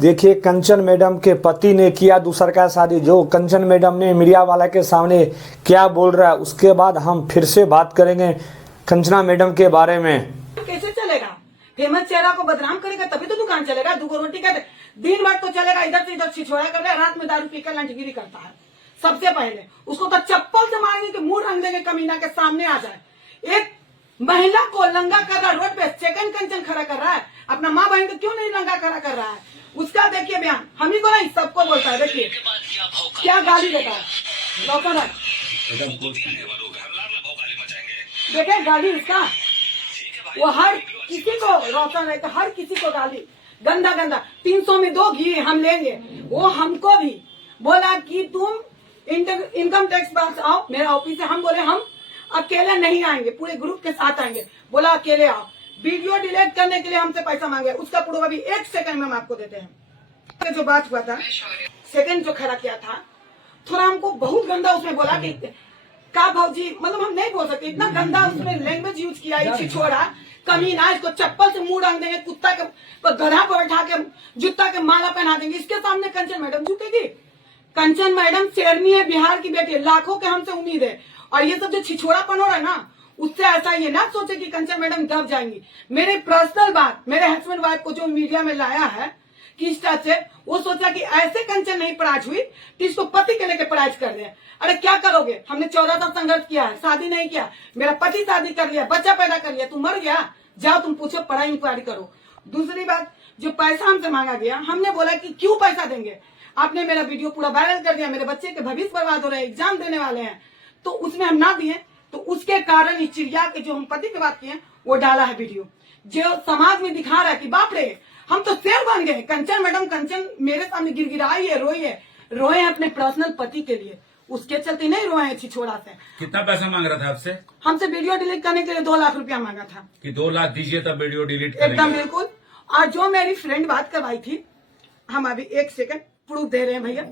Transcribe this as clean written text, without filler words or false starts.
देखिए, कंचन मैडम के पति ने किया दूसर का शादी। जो कंचन मैडम ने मीडिया वाला के सामने क्या बोल रहा है, उसके बाद हम फिर से बात करेंगे कंचना मैडम के बारे में। कैसे चलेगा? फेमस चेहरा को बदनाम करेगा तभी तो दुकान चलेगा। दुगो रोटी का दिन भर तो चलेगा, इधर से इधर छिछोड़ा कर रहा है, रात में दारू पीकर लंचगिरी करता है। सबसे पहले उसको तो चप्पल से मारेंगे कि मुंह रंग देंगे, कमीना के सामने आ जाए। एक महिला को नंगा कर रहा है रोड पे, सेकंड कंचन खड़ा कर रहा है। अपना माँ बहन को क्यों नहीं नंगा खड़ा कर रहा है? उसका देखिए बयान, हम ही को नहीं सबको बोलता है। देखिए क्या गाली देता है, डॉक्टर है, देखिए गाली उसका। वो हर किसी को रोशन है, हर किसी को गाली, गंदा गंदा। 300 में 2 घी हम लेंगे। वो हमको भी बोला कि तुम इनकम टैक्स पास आओ मेरे ऑफिस से। हम बोले हम अकेले नहीं आएंगे, पूरे ग्रुप के साथ आएंगे। बोला अकेले आओ। वीडियो डिलीट करने के लिए हमसे पैसा मांगे, उसका प्रूफ अभी 1 सेकंड में हम आपको देते हैं। जो बात हुआ था, सेकंड जो खड़ा किया था, थोड़ा हमको बहुत गंदा उसमें बोला कि का भाजी, मतलब हम नहीं बोल सकते, इतना गंदा उसमें लैंग्वेज यूज किया। छिछोड़ा कमीना, इसको चप्पल से मुंह रंग देंगे, कुत्ता के गधा पर बैठा के जूता के माला पहना देंगे। इसके सामने कंचन मैडम झुकेगी? कंचन मैडम शेरनी है, बिहार की बेटी है, लाखों के हमसे उम्मीद है। और ये सब जो छिछोड़ापन हो रहा है ना, उससे ऐसा ये ना सोचे कि कंचन मैडम दब जाएंगी। मेरे पर्सनल बात, मेरे हस्बैंड वाइफ को जो मीडिया में लाया है किस तरह से, वो सोचा कि ऐसे कंचन नहीं पराज हुई तो इसको पति के लेके पराज कर दे। अरे क्या करोगे? हमने 14 साल संघर्ष किया है, शादी नहीं किया। मेरा पति शादी कर लिया, बच्चा पैदा कर लिया, तू मर गया, जाओ तुम पूछो, पढ़ाई इंक्वायरी करो। दूसरी बात, जो पैसा हमसे मांगा गया, हमने बोला कि क्यों पैसा देंगे? आपने मेरा वीडियो पूरा वायरल कर दिया, मेरे बच्चे के भविष्य बर्बाद हो रहे हैं, एग्जाम देने वाले हैं, तो उसमें हम ना दिए। तो उसके कारण इस चिड़िया के जो हम पति की बात किए वो डाला है वीडियो, जो समाज में दिखा रहा है कि बाप रे हम तो शेर बन गए। कंचन मैडम, कंचन मेरे सामने गिड़गिड़ाई है, रोए हैं अपने पर्सनल पति के लिए, उसके चलते नहीं रोए हैं छिछोड़ा से। कितना पैसा मांग रहा था आपसे? हमसे वीडियो डिलीट करने के लिए 2 लाख रुपया मांगा था कि 2 लाख दीजिए तब वीडियो डिलीट करेंगे। एकदम बिल्कुल। और जो मेरी फ्रेंड बात करवाई थी, हम अभी 1 सेकंड प्रूफ दे रहे हैं भैया।